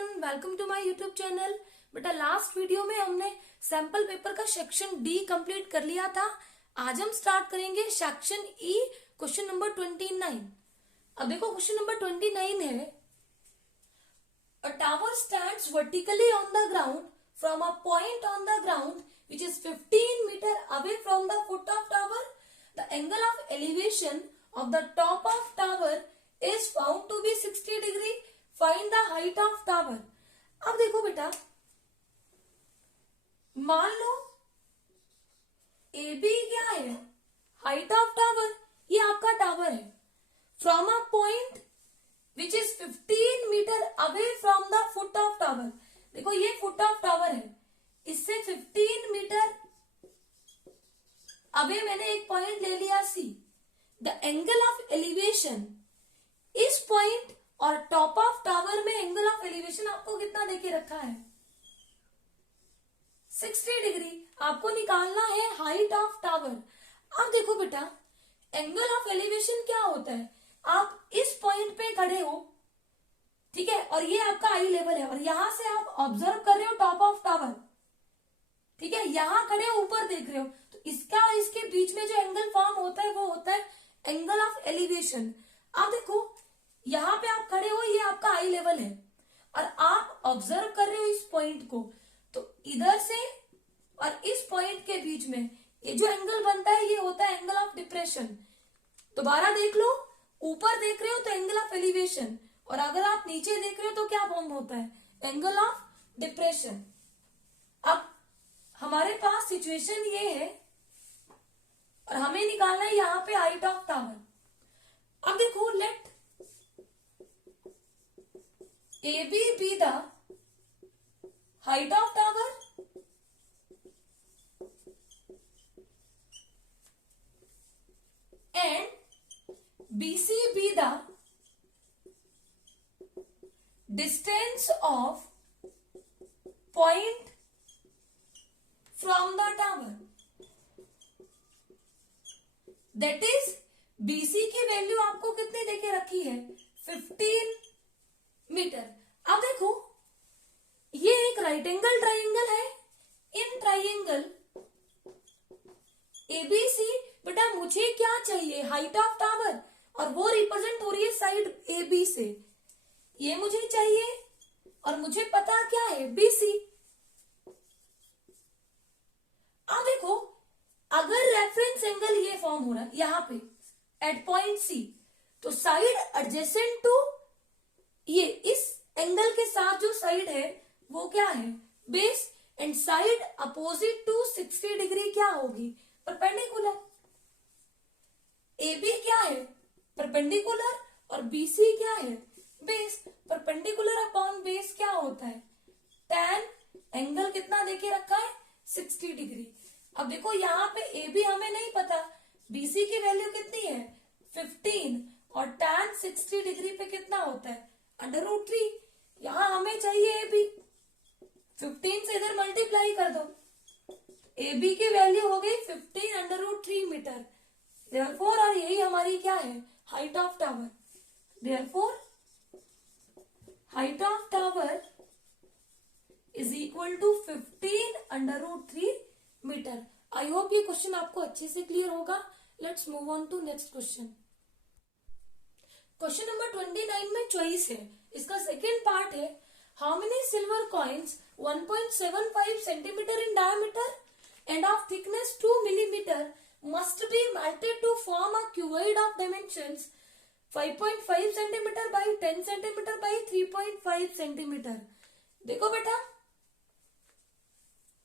Everyone, welcome to my YouTube channel. बेटा last video में हमने सैंपल पेपर का सेक्शन डी कंप्लीट कर लिया था। आज हम स्टार्ट करेंगे सेक्शन ई, क्वेश्चन नंबर 29। अब देखो क्वेश्चन नंबर 29 है, अ tower stands vertically on the ground from a point on the ground which is 15 meter away from the foot of tower. The angle of elevation of the top of tower is found to be 60 degree. Find the height of tower. अब देखो बेटा, मान लो AB क्या है, height of tower, ये आपका tower है, from a point which is 15 metre away from the foot of tower. देखो ये फुट ऑफ टावर है, इससे 15 मीटर अबे मैंने एक पॉइंट ले लिया सी। द एंगल ऑफ एलिवेशन, इस पॉइंट और टॉप ऑफ टावर में एंगल ऑफ एलिवेशन आपको कितना देके रखा है, 60 डिग्री। आपको निकालना है हाइट ऑफ टावर। अब देखो बेटा, एंगल ऑफ एलिवेशन क्या होता है, आप इस पॉइंट पे खड़े हो, ठीक है, और ये आपका आई लेवल है, और यहां से आप ऑब्जर्व कर रहे हो टॉप ऑफ टावर, ठीक है, यहां खड़े हो, ऊपर देख रहे हो, तो इसका और इसके बीच में जो एंगल फॉर्म होता है वो होता है एंगल ऑफ एलिवेशन। अब देखो यहां पे आप खड़े हो, ये आपका आई लेवल है, और आप ऑब्जर्व कर रहे हो इस पॉइंट को, तो इधर से और इस पॉइंट के बीच में ये जो एंगल बनता है ये होता है एंगल ऑफ डिप्रेशन। दोबारा देख लो, ऊपर देख रहे हो तो एंगल ऑफ एलिवेशन, और अगर आप नीचे देख रहे हो तो क्या फॉर्म होता है, एंगल ऑफ डिप्रेशन। अब हमारे पास सिचुएशन ये है और हमें निकालना है यहां पे हाइट ऑफ टावर। अब देखो, let A B the height of tower and B C be the distance of point from the tower. That is BC की वैल्यू आपको कितने देके रखी है, 15 मीटर। अब देखो ये एक राइट एंगल ट्राइंगल है, इन ट्राइंगल ABC, बेटा मुझे क्या चाहिए, हाइट ऑफ टावर, और वो रिप्रेजेंट हो रही है साइड AB से, ये मुझे चाहिए, और मुझे पता क्या है BC। अब देखो, अगर रेफरेंस एंगल ये फॉर्म हो रहा है यहां पे एट पॉइंट सी, तो साइड एडजेसेंट टू ये इस एंगल के साथ जो साइड है वो क्या है, base, and side opposite to 60 degree क्या होगी, परपेंडिकुलर। AB क्या है, परपेंडिकुलर, और BC क्या है, बेस। परपेंडिकुलर अपॉन बेस क्या होता है, tan। एंगल कितना देके रखा है, 60 डिग्री। अब देखो यहाँ पे AB हमें नहीं पता, BC की वैल्यू कितनी है, 15, और tan 60 डिग्री पे कितना होता है, √3। यहाँ हमें चाहिए AB, 15 से इधर मल्टीप्लाई कर दो, AB की वैल्यू हो गई 15 √3 मीटर। देयरफॉर, और यही हमारी क्या है, height of tower. Therefore height of tower is equal to 15 √3 metre. I hope ये क्वेश्चन आपको अच्छे से क्लियर होगा। Let's move on to next question. Question number 29 में चॉइस है, इसका सेकेंड पार्ट है, how many silver coins 1.75 centimetre in diameter and of thickness 2 millimetre must be melted to form a cuboid of dimensions 5.5 centimetre by 10 centimetre by 3.5 centimetre. देखो बेटा,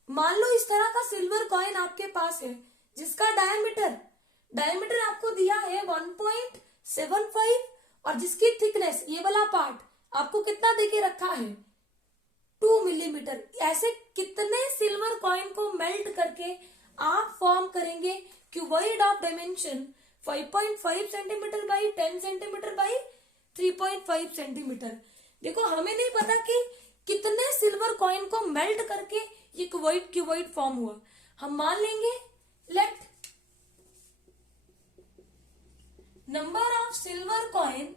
मान लो इस तरह का सिल्वर कॉइन आपके पास है जिसका डायमीटर आपको दिया है 1.75, और जिसकी थिकनेस, ये वाला पार्ट आपको कितना देके रखा है, 2 मिलीमीटर। ऐसे कितने सिल्वर कॉइन को मेल्ट करके आप फॉर्म करेंगे cuboid of dimension 5.5 centimetre by 10 centimetre by 3.5 centimetre. देखो हमें नहीं पता कि कितने सिल्वर कॉइन को मेल्ट करके ये क्यूबॉइड फॉर्म हुआ। हम मान लेंगे let number of silver coin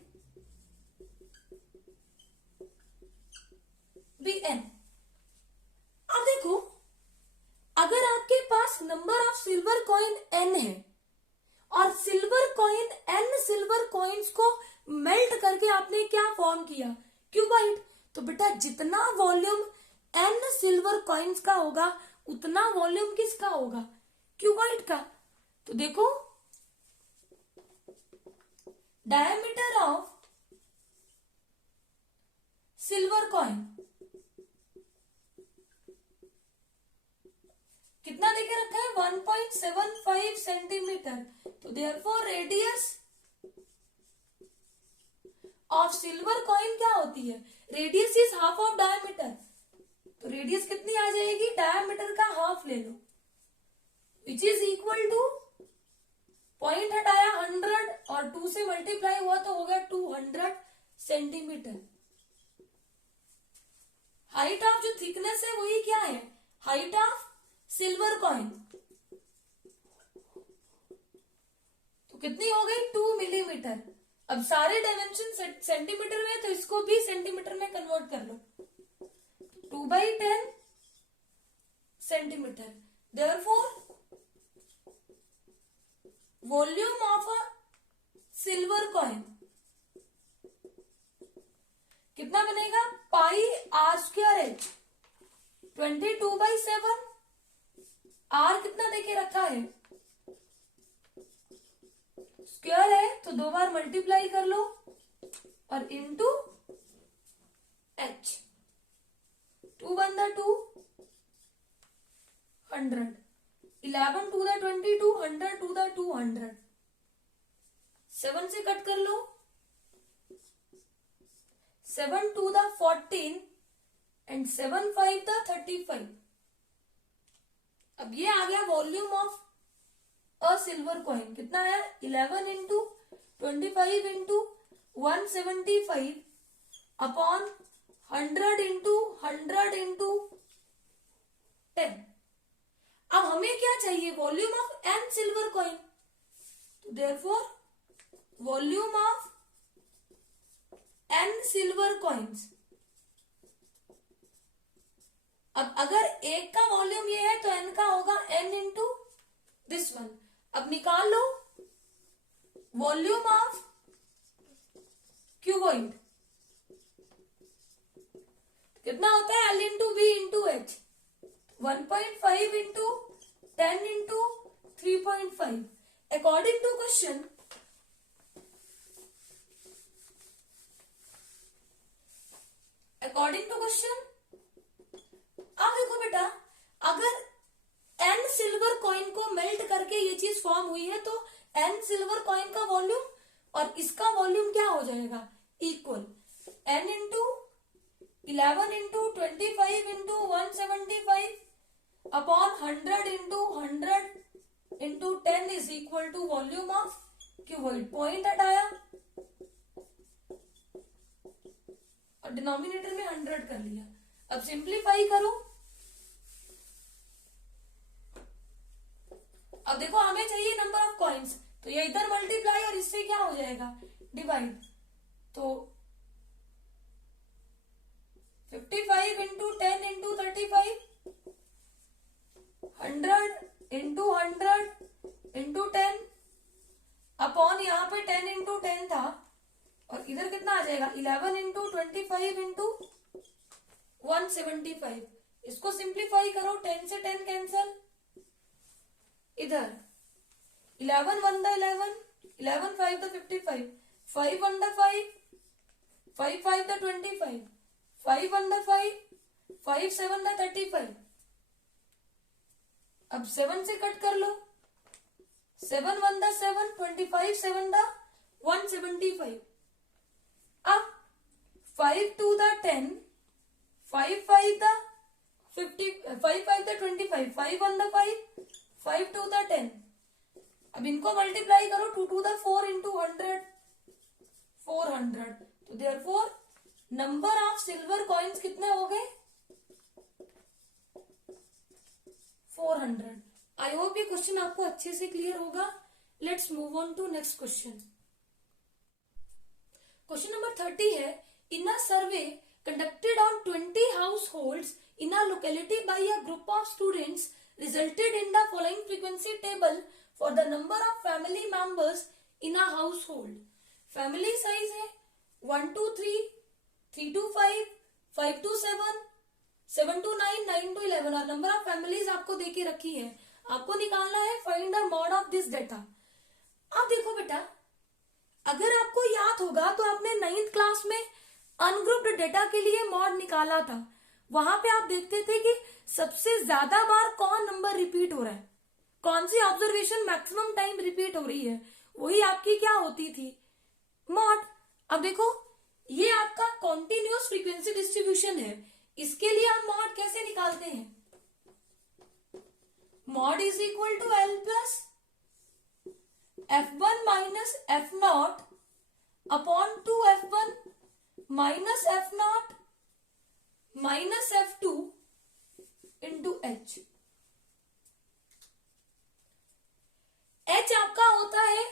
be n. अब देखो, अगर आपके पास number of silver coin n है और silver coin n silver coins को मेल्ट करके आपने क्या फॉर्म किया, क्यूबाइट, तो बेटा जितना वॉल्यूम एन सिल्वर कॉइन्स का होगा उतना वॉल्यूम किसका होगा, क्यूबाइट का। तो देखो, डायमीटर ऑफ सिल्वर कॉइन कितना देके रखा है, 1.75 सेंटीमीटर। तो therefore radius of silver coin क्या होती है, radius is half of diameter. तो रेडियस कितनी आ जाएगी, डायमीटर का हाफ ले लो, which is equal to, point हटाया 100 और 2 से मल्टीप्लाई हुआ तो हो गया 200 सेंटीमीटर। हाइट ऑफ जो थिकनेस है वही क्या है, हाइट ऑफ सिल्वर कॉइन। तो कितनी हो गई, 2 मिलीमीटर। अब सारे डायमेंशन सेंटीमीटर में, तो इसको भी सेंटीमीटर में कन्वर्ट कर लो, 2/10 centimetre. Therefore volume of a silver coin कितना बनेगा, पाई आर स्क्वायर एच, 22/7। आर कितना देके रखा है, स्क्वायर है तो 2 बार मल्टीप्लाई कर लो और इंटू एच, 2 × 2 100, 11 × 22, 100 × 200, 7 से कट कर लो, 7 × 14 एंड 7 × 5 35। अब ये आ गया volume of a silver coin, कितना है, 11 × 25 × 175 अपॉन 100 × 100 × 10। अब हमें क्या चाहिए, volume of n silver coin. तो therefore volume of n silver coins, अब अगर एक का वॉल्यूम ये है तो एन का होगा एन इंटू दिस वन। अब निकाल लो वॉल्यूम ऑफ क्यूबॉइड, कितना होता है, L into B into H, 1.5 into 10 into 3.5 according to question. According to question, अब देखो बेटा, अगर एन सिल्वर कॉइन को मेल्ट करके ये चीज फॉर्म हुई है तो एन सिल्वर कॉइन का वॉल्यूम और इसका वॉल्यूम क्या हो जाएगा, equal, n into 11 into 25 into 175 upon 100 into 100 into 10 is equal to volume of cuboid. Point हटाया और डिनोमिनेटर में 100 कर लिया। अब सिंप्लीफाई करो, अब देखो हमें चाहिए नंबर ऑफ कॉइन्स, तो ये इधर मल्टीप्लाई और इससे क्या हो जाएगा, डिवाइड। तो 55 into 10 into 35, 100 into 100 into 10 upon यहाँ पे 10 इंटू 10 था और इधर कितना आ जाएगा, 11 इंटू 25 इंटू 175। इसको सिंप्लीफाई करो, 10 से 10 कैंसल, इधर 11 1 the 11, 11 5 the 55, 5 1 the 5, 5 5 the 25, 5 1 the 5, 5 7 the 35। अब 7 से कट कर लो, 7 1 द 7, 25 7 द 175। अब 5 2 the 10, 5 5 the 50, 5 5 the 25, 5 1 the 5, 5 2 the 10। अब इनको मल्टीप्लाई करो, 2 2 द 4 इंटू 100, 400। तो therefore number of silver coins कितने हो गए, 400। आई होप ये क्वेश्चन आपको अच्छे से क्लियर होगा। Let's move on to next question. Question number 30 है, इन अ सर्वे conducted on 20 households in a locality by a group of students resulted in the following frequency table for the number of family members in a household. Family size है 1 to 3, 3 to 5, 5 to 7, 7 to 9, 9 to 11 और number of families आपको देके रखी है. आपको निकालना है find the mod of this data. अब देखो बेटा, अगर आपको याद होगा तो आपने 9th क्लास में अनग्रुप्ड डेटा के लिए मॉड निकाला था. वहां पे आप देखते थे कि सबसे ज्यादा बार कौन नंबर रिपीट हो रहा है, कौन सी ऑब्जर्वेशन मैक्सिमम टाइम रिपीट हो रही है, वही आपकी क्या होती थी, मॉड. अब देखो ये आपका कॉन्टिन्यूअस फ्रीक्वेंसी डिस्ट्रीब्यूशन है. इसके लिए हम मॉड कैसे निकालते हैं? Mode is equal to L plus F1 minus F0 upon 2F1 minus F0 minus F2 into H. H आपका होता है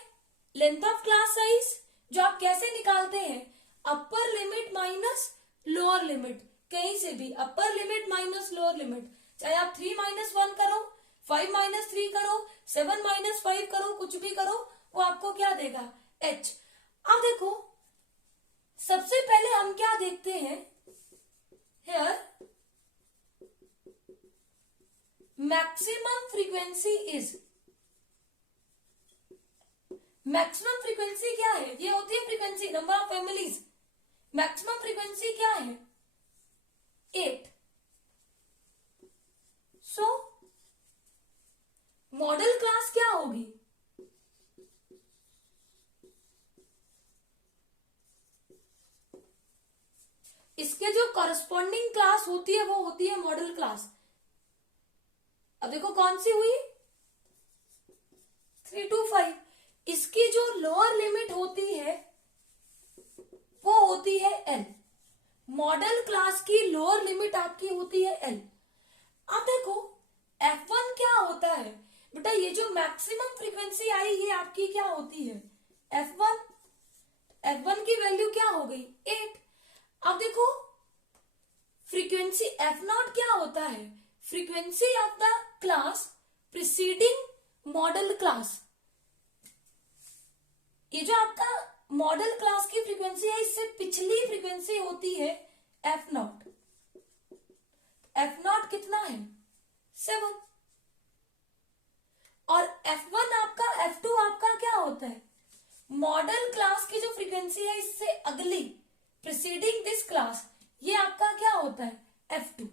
लेंथ ऑफ क्लास साइज, जो आप कैसे निकालते हैं? Upper limit minus lower limit, कहीं से भी upper limit minus lower limit, चाहे आप 3 माइनस 1 करो, 5 माइनस 3 करो, 7 माइनस 5 करो, कुछ भी करो, वो आपको क्या देगा? H. अब देखो सबसे पहले हम क्या देखते हैं? Here maximum frequency is, maximum frequency क्या है? ये होती है frequency number of families. Maximum frequency क्या है? 8. सो मॉडल क्लास क्या होगी? इसके जो कॉरस्पॉन्डिंग क्लास होती है वो होती है मॉडल क्लास. अब देखो कौन सी हुई? 3 to 5. इसकी जो लोअर लिमिट होती है वो होती है L. मॉडल क्लास की लोअर लिमिट आपकी होती है L. अब देखो F1 क्या होता है बेटा? ये जो मैक्सिमम फ्रीक्वेंसी आई ये आपकी क्या होती है? F1. F1 की वैल्यू क्या हो गई? 8. अब देखो फ्रीक्वेंसी F0 क्या होता है? Frequency of the class preceding model class. ये जो आपका मॉडल क्लास की फ्रीक्वेंसी है इससे पिछली फ्रीक्वेंसी होती है F0. F0 कितना है? 7. और F1 आपका, F2 आपका क्या होता है? मॉडल क्लास की जो फ्रीक्वेंसी है इससे अगली प्रीसीडिंग दिस क्लास, ये आपका क्या होता है? F2.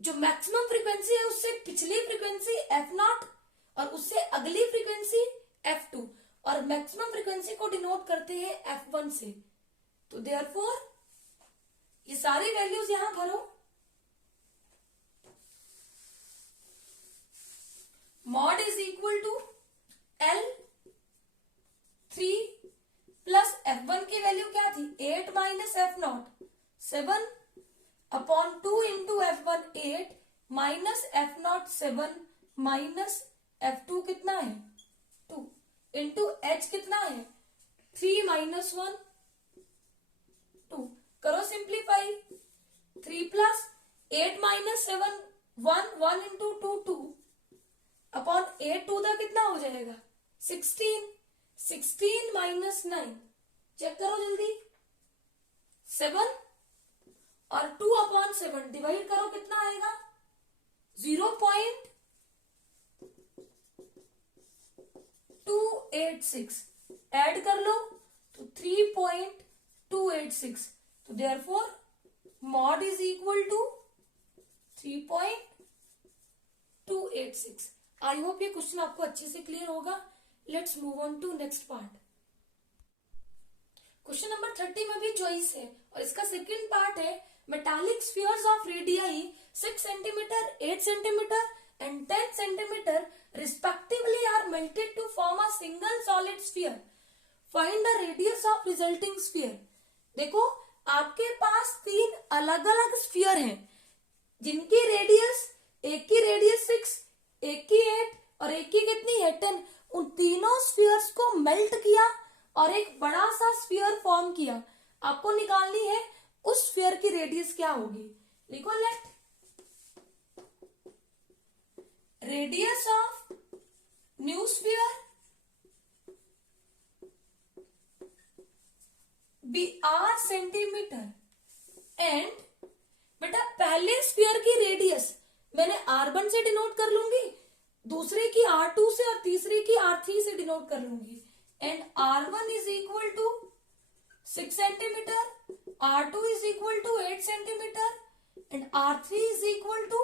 जो मैक्सिमम फ्रीक्वेंसी है उससे पिछली फ्रीक्वेंसी F0 और उससे अगली फ्रीक्वेंसी F2, और मैक्सिमम फ्रीक्वेंसी को डिनोट करते हैं F1 से. तो देयरफॉर ये सारी वैल्यूज यहां भरो. Mode is equal to L 3 plus F1 की वैल्यू क्या थी? 8 minus F0 7 upon 2 into F1 8 minus F0 7 minus F2 कितना है? 2 इंटू H कितना है? 3 माइनस 1 2. करो simplify. 3 plus 8 minus 7 1 1 into 2 2 upon 8 2 दा कितना हो जाएगा? 16. 16 माइनस 9 चेक करो जल्दी. 7 और 2 अपॉन 7 डिवाइड करो कितना आएगा? 0.286. ऐड कर लो तो 3.286. तो therefore mode is equal to 3.286. I hope ये क्वेश्चन आपको अच्छे से क्लियर होगा. Let's move on to next part. Question number 30 में भी चॉइस है और इसका सेकंड पार्ट है metallic spheres of radii 6 centimetre, 8 centimetre and 10 centimetre respectively are melted to form a single solid sphere. Find the radius of resulting sphere. देखो आपके पास 3 अलग अलग स्फीयर हैं जिनकी रेडियस, एक की रेडियस 6, एक की 8 और एक की कितनी है? 10. उन तीनों स्फीयर्स को मेल्ट किया और एक बड़ा सा स्फीयर फॉर्म किया. आपको निकालनी है उस स्फीयर की रेडियस क्या होगी। लिखो, let radius of new sphere be R centimetre and, बेटा पहले स्फीयर की रेडियस मैंने R1 से डिनोट कर लूंगी, दूसरे की R2 से और तीसरे की R3 से डिनोट कर लूंगी। And R1 is equal to 6 centimetre, R2 is equal to 8 centimetre and R3 is equal to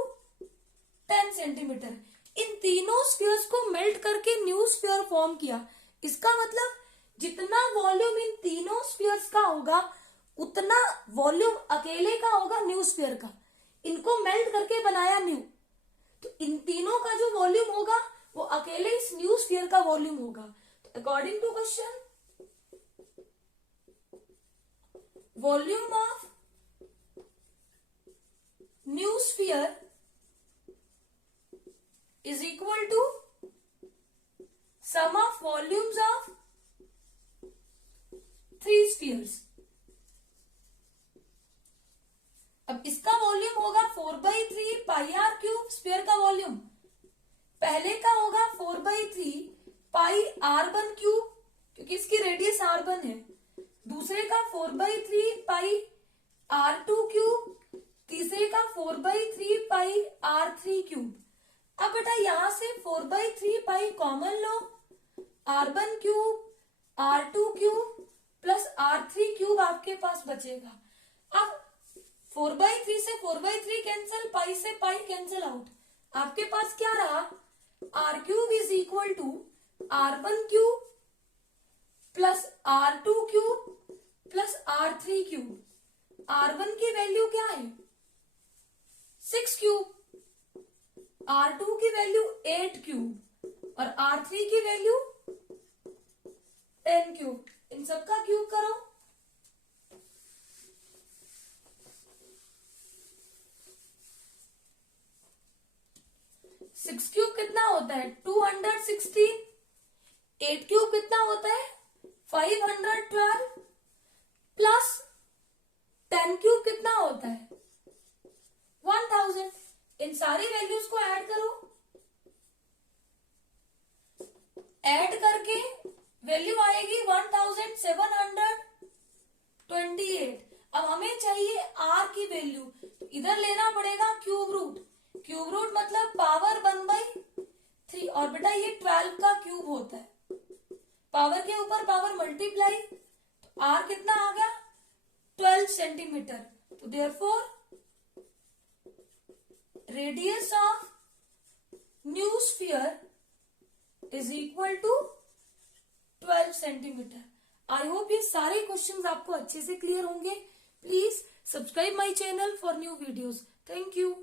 10 centimetre. इन तीनों स्फीयर्स को मेल्ट करके न्यू स्फीयर फॉर्म किया। इसका मतलब जितना वॉल्यूम इन तीनों स्फीयर्स का होगा उतना वॉल्यूम अकेले का होगा न्यू स्फीयर का। इनको मेल्ट करके बनाया न्यू, तो इन तीनों का जो वॉल्यूम होगा वो अकेले इस न्यू स्फीयर का वॉल्यूम होगा। तो according to question, volume of new sphere is equal to sum of volumes of 3 spheres। अब इसका वॉल्यूम होगा 4/3 पाई आर क्यूब, स्फीयर का वॉल्यूम। पहले का होगा 4/3 पाई R1 क्यूब, क्योंकि इसकी रेडियस R1 है। दूसरे का 4/3 पाई R2 क्यूब, तीसरे का 4/3 पाई R3 क्यूब। अब बेटा यहां से 4/3 पाई कॉमन लो, R1 cube, R2 cube plus R3 cube आपके पास बचेगा। अब 4/3 से 4/3 कैंसिल, पाई से पाई कैंसिल आउट। आपके पास क्या रहा, R cube is equal to R1 cube plus R2 cube plus R3 cube. R1 की वैल्यू क्या है, 6 क्यूब, R2 की वैल्यू 8 क्यूब और R3 की वैल्यू 10 क्यूब। इन सबका क्यूब करो, सिक्स क्यूब कितना होता है 216, 8 क्यूब कितना होता है 512 प्लस 10 क्यूब कितना होता है 1000। इन सारी वैल्यूज को ऐड करो, ऐड करके वैल्यू आएगी 1728। अब हमें चाहिए R की वैल्यू, तो इधर लेना पड़ेगा क्यूब रूट। क्यूब रूट मतलब पावर 1/3 और बेटा ये 12 का क्यूब होता है, पावर के ऊपर पावर मल्टीप्लाई, तो R कितना आ गया 12 सेंटीमीटर। तो therefore radius of new sphere is equal to 12 centimetre. I hope ये सारे क्वेश्चंस आपको अच्छे से क्लियर होंगे। Please subscribe my channel for new videos. Thank you.